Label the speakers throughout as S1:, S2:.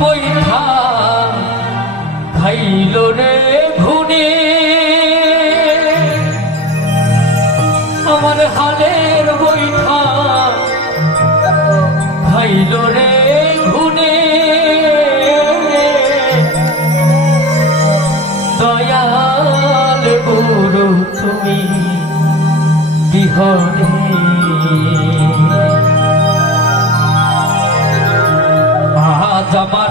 S1: বৈঠা খাইল রে ঘুনে আমার হালের বৈঠা খাইল রে ঘুনে দয়াল গুরু তুমি বিহরে আমার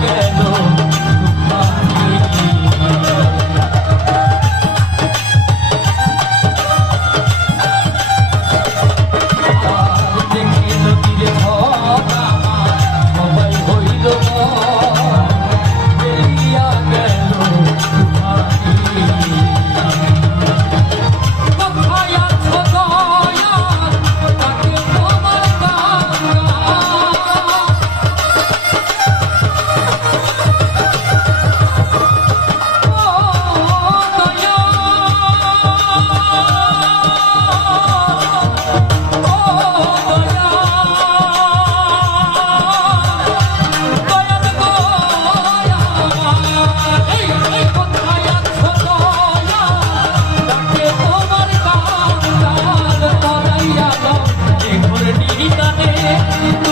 S1: quedo Thank you.